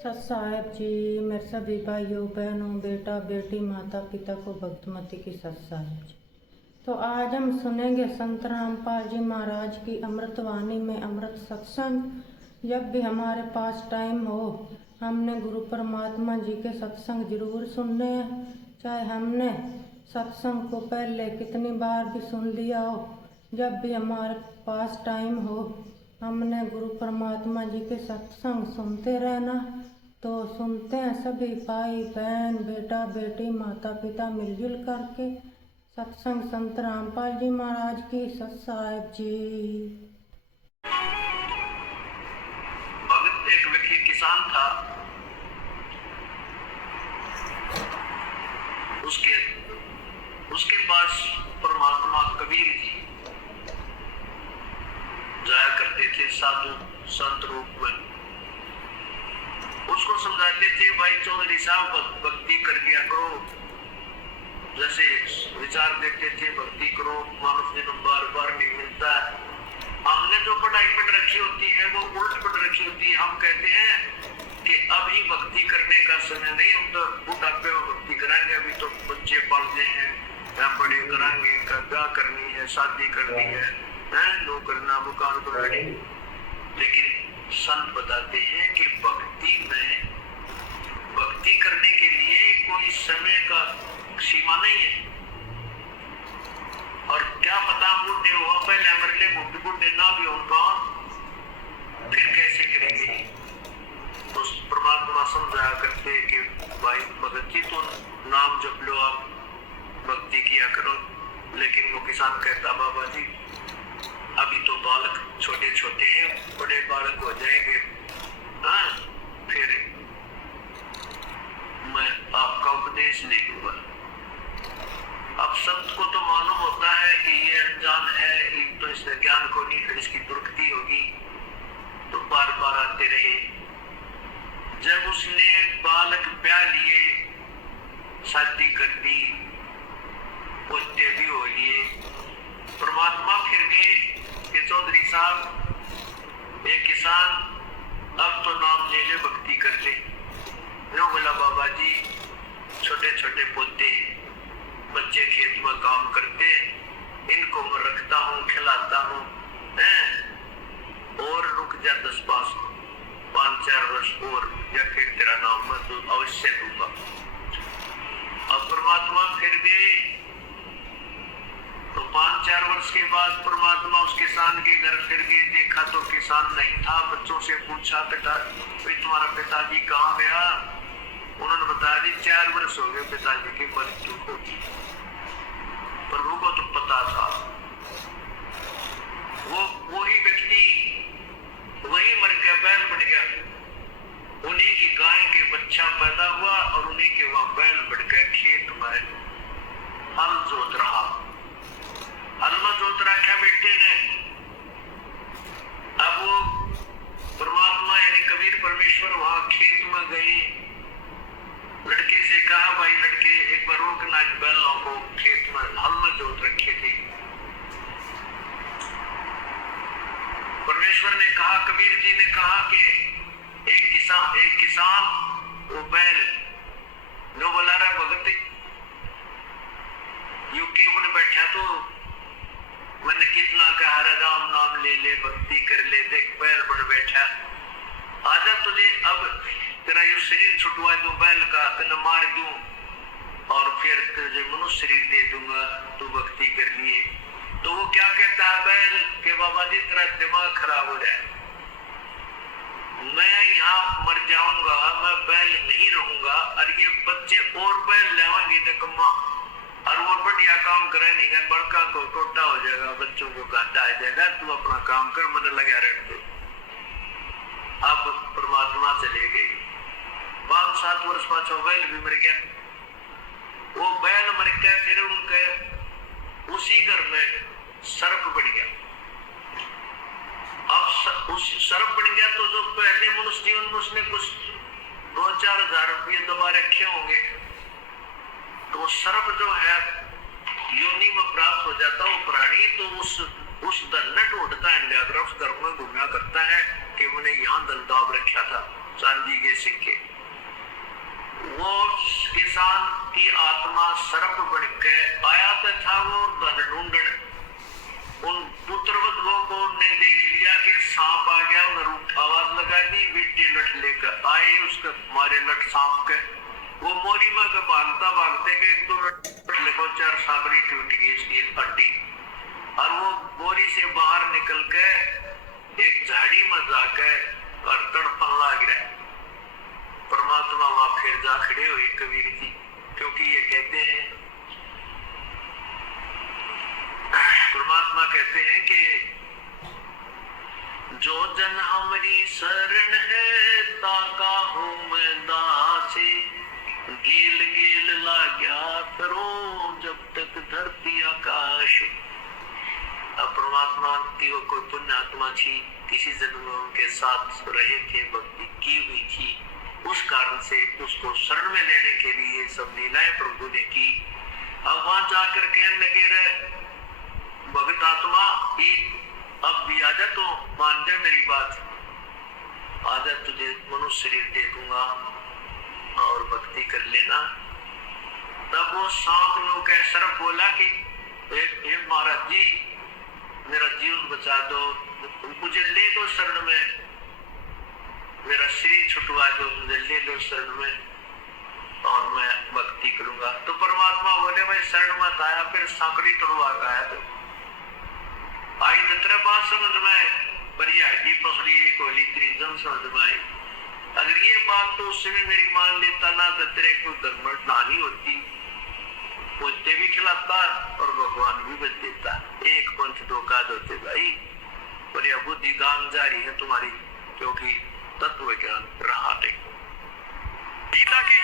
सत साहेब जी, मेरे सभी भाइयों बहनों बेटा बेटी माता पिता को भक्तमती की सत साहेब जी। तो आज हम सुनेंगे संत रामपाल जी महाराज की अमृतवाणी में अमृत सत्संग। जब भी हमारे पास टाइम हो हमने गुरु परमात्मा जी के सत्संग जरूर सुनने हैं, चाहे हमने सत्संग को पहले कितनी बार भी सुन लिया हो। जब भी हमारे पास टाइम हो हमने गुरु परमात्मा जी के सत्संग सुनते रहना। तो सुनते हैं सभी भाई बहन बेटा बेटी माता पिता मिलजुल करके सत्संग संत रामपाल जी महाराज की सत साहेब जी। भगत एक व्यक्ति किसान था। उसके पास परमात्मा कबीर जी जाया करते थे साधु संत रूप में। उसको समझाते थे, भाई चौधरी साहब भक्ति कर लिया करो, जैसे विचार देते थे भक्ति करो, मानव जन्म बार बार नहीं मिलता। हमने जो पढ़ाई पढ़ रखी होती है वो उल्ट पढ़ रखी होती है। हम कहते हैं कि अभी भक्ति करने का समय नहीं, हम तो बुढ़ापे में भक्ति कराएंगे, अभी तो बच्चे पालने हैं या बड़े कराएंगे, ब्याह करनी है, शादी करनी है, लो करना, मकान बनानी। लेकिन संत बताते हैं कि भक्ति में भक्ति करने के लिए कोई समय का सीमा नहीं है। और क्या पता बुढ़े हुआ पहले मर ले, बुढ़े ना भी होगा फिर कैसे करेंगे। तो परमात्मा समझाया करते कि भाई भगत जी तो नाम जप लो, आप भक्ति किया करो। लेकिन वो किसान कहता, बाबा जी अभी तो बालक छोटे छोटे हैं, बड़े बालक हो जाएंगे, हाँ फिर मैं आपका उपदेश नहीं दूंगा। अब संत को तो मालूम होता है कि ये अनजान है, तो इसने ज्ञान को नहीं, फिर इसकी दुर्गति होगी, तो बार बार आते रहे। जब उसने बालक ब्याह लिए, शादी कर दी, पोते भी हो लिए, परमात्मा फिर गए कि चौधरी साहब ये किसान अब तो नाम ले ले, भक्ति कर ले। नो बोला, बाबा जी छोटे छोटे पोते बच्चे खेत में काम करते, इनको मैं रखता हूँ, खिलाता हूँ, और रुक जा 5-4 वर्ष और, या फिर तेरा नाम मैं तो अवश्य दूंगा। अब परमात्मा फिर गए। तो 5-4 वर्ष के बाद परमात्मा उस किसान के घर फिर गए। देखा तो किसान नहीं था। बच्चों से पूछा, बेटा तुम्हारा पिताजी कहाँ गया? उन्होंने बताया, जी 4 वर्ष हो गए पिताजी की मृत्यु को। प्रभु को तो पता था। वही व्यक्ति वही मर गया, बैल बन गया। उन्हीं की गाय के बच्चा पैदा हुआ और उन्हीं के वहां बैल बढ़ गए। खेत में हल जोत रहा, हल में जोत रखा बेटे ने। अब वो परमात्मा यानी कबीर परमेश्वर वहां खेत में गए। लड़के से कहा, भाई लड़के एक बार रोकना बैलों को, खेत में हल में जोत रखे थे। परमेश्वर ने कहा, कबीर जी ने कहा कि एक किसान वो बैल नो बोला रहा, भगत यूके में बैठा तो मैंने कितना कहा, राम नाम ले ले, भक्ति कर ले, देख बैल बन बैठा। आजा तुझे अब तेरा ये शरीर छुटवा दूं बैल का, तेने मार दूं और फिर तुझे मनुष्य शरीर दे दूंगा, तू भक्ति कर लिए। तो वो क्या कहता है बैल के, बाबा जी तेरा दिमाग खराब हो जाए, मैं यहाँ मर जाऊंगा, मैं बैल नहीं रहूंगा, और ये बच्चे और बैल लाएंगे निकम्मा, और वो बढ़िया काम करेंगे, बड़का को टोटा हो जाएगा, बच्चों को घाटा आ जाएगा, तू अपना काम कर, मुझे लगा रहने दो। अब परमात्मा चले गए। 5-7 वर्ष बाद बैल भी मर गया। वो बैल मर गया, फिर उनके उसी घर में सर्प बन गया। अब उस सर्प बन गया तो जो पहले मनुष्य जीवन में उसने कुछ 2-4 हजार रुपये दबा रखे होंगे, तो सर्प जो है योनि में प्राप्त हो जाता वो प्राणी, तो उस धन ने ढूंढता है, उस घर में घूमा करता है कि मैंने यहाँ दल दाब रखा था। चांदी के सिक्के। वो किसान की आत्मा सर्प बन के आया तो था वो धन ढूंढने। उन पुत्रवधों को ने देख लिया कि सांप आ गया, उन्हें आवाज लगा दी, बेटे लठ लेकर आए, उसके मारे लठ सांप के। वो मोरी में के भागता भागते गए, एक दो लठ लेको चार सांकड़ी टूट गई इसकी हड्डी। और वो बोरी से बाहर निकल के एक झाड़ी में जाकर और तड़पन लग रहा। परमात्मा वहां फिर जा खड़े हुए कबीर जी, क्योंकि ये कहते हैं, परमात्मा कहते हैं कि जो जन हमारी शरण है ताका हूं मैं दासी, गेल गेल लाग्या करो जब तक धरती आकाश। अब परमात्मा की वो कोई पुण्य आत्मा थी, किसी जन्म में उनके साथ रहे थे, भक्ति की हुई थी, उस कारण से उसको शरण में लेने के लिए सब लीलाएं प्रभु ने की। अब वहां जाकर कहने लगे रहे भगत आत्मा की, अब भी आजा, तो मान जा मेरी बात, आजा तुझे मनुष्य शरीर दे दूंगा और भक्ति कर लेना। तब वो सांप लोग कह सर्प बोला कि हे महाराज जी, मेरा जीवन बचा दो, मुझे ले दो शरण में, मेरा शरीर छुटवा दो, मुझे ले लो शरण में और मैं भक्ति करूंगा। तो परमात्मा बोले भाई शरण मत आया, फिर सांकड़ी तोड़वा का है। तो आई जितने बात समझ में, पर ये हड्डी पकड़ी एक होली त्रिजम समझ में आई। अगर ये बात तो उससे भी मेरी मान लेता ना, तो तेरे को धर्म हानि होती, पोते भी खिलाता और भगवान भी बच देता। एक पंथ दो काज होते भाई, पर यह बुद्धि गांव जारी है तुम्हारी, क्योंकि तत्व ज्ञान रहा नहीं।